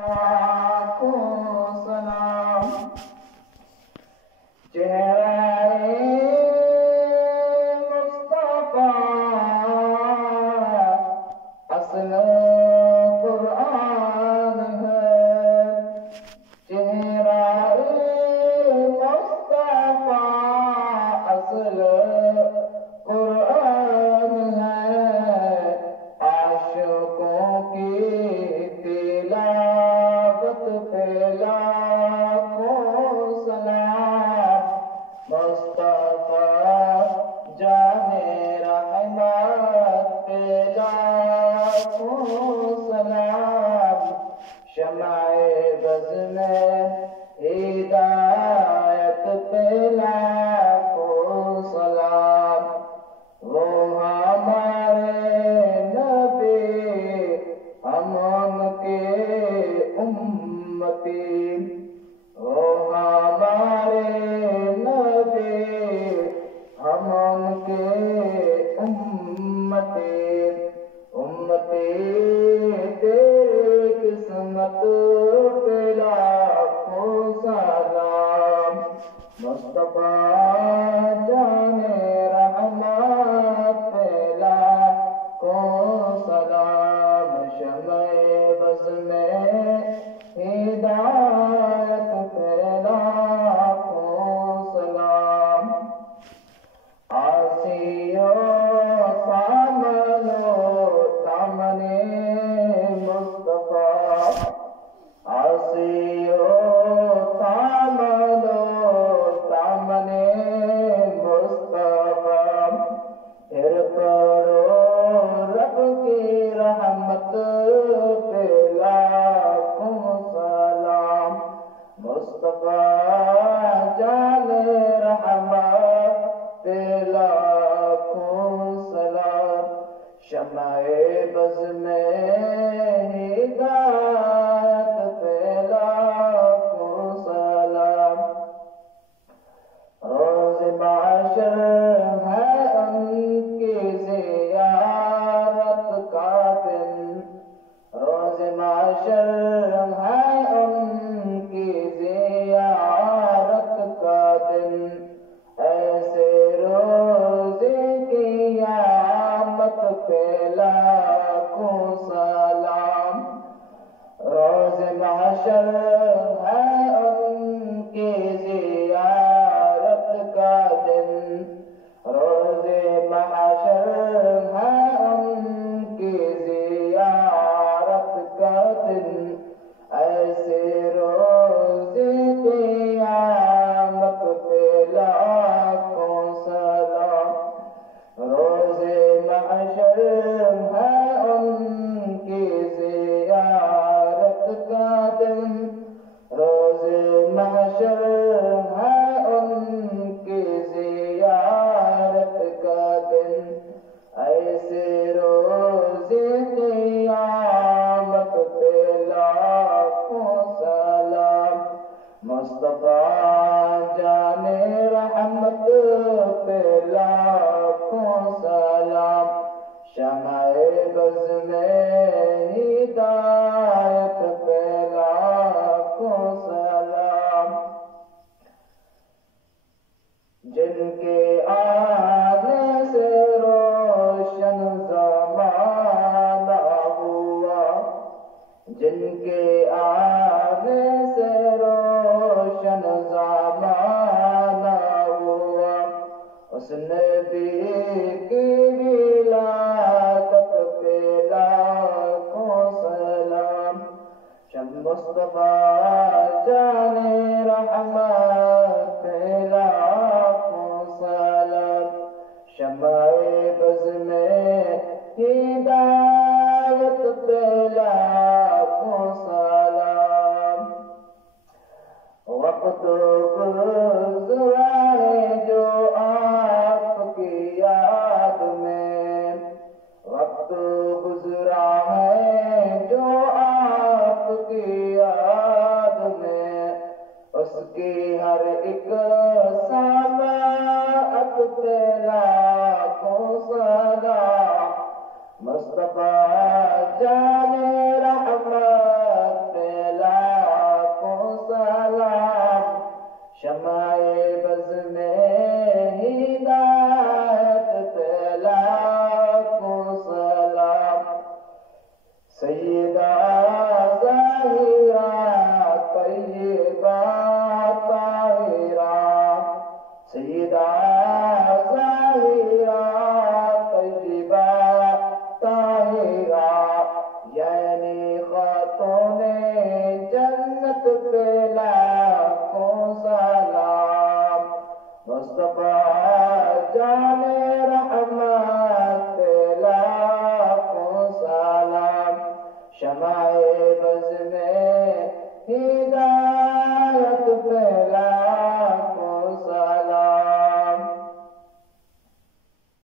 کو سلام چہرہ مصطفیٰ اصل قرآن ہے چہرہ مصطفیٰ اصل قرآن ہے عاشقوں کی تلاوت پہ لاکھوں سلام مصطفیٰ جانے رحمت پہ لاکھوں سلام شمع بز میں ہدایت پہ لاکھوں سلام وہ ہمارے نبی ہم ان کے امتی وہ ہمارے نبی ہم ان کے امتی تیری قسمت پہ لاکھوں سلام مصطفیٰ جانے رحمت پہ لاکھوں سلام شمع بز میں ہدایت پہ لاکھوں سلام آسیو سامنو دامن مصطفیٰ آسیو سامنو دامن مصطفیٰ پھر پڑھو رب کی رحمت پہ لاکھوں سلام مصطفیٰ جانے رحمت پہ لاکھوں سلام شمع بز میں ہدایت پہ لاکھوں سلام روز معاشر ہے ان کی زیارت کا دن روز معاشر ہے ان کی زیارت کا دن ایسے روز قیامت پہ لاکھوں سلام روز محشر ہے ان کی زیارت کا دن روز محشر ہے ان کی زیارت کا دن ایسے روز قیامت پہ لاکھوں سلام روز محشر ہے ان کی زیارت کا دن روز محشر ہے ان کی زیارت کا دن ایسے روز قیامت پہ لاکھوں سلام مصطفیٰ جانے رحمت پہ لاکھوں سلام شمع بز میں ہدایت پہ لاکھوں سلام جن کے آنے سے روشن زمانہ ہوا جن کے آنے سے روشن زمانہ ہوا اس نبی کی ولادت پہ لاکھوں سلام مصطفیٰ جانے رحمت پہ لاکھوں سلام شمع بز میں ہدایت پہ لاکھوں سلام وقت گزرا ہے جو آپ کی یاد میں وقت گزرا ہے جو آپ کی یاد میں اس کی ہر ایک سماعت پہ لاکھوں سلام مصطفیٰ جانے رحمت پہ فرمائے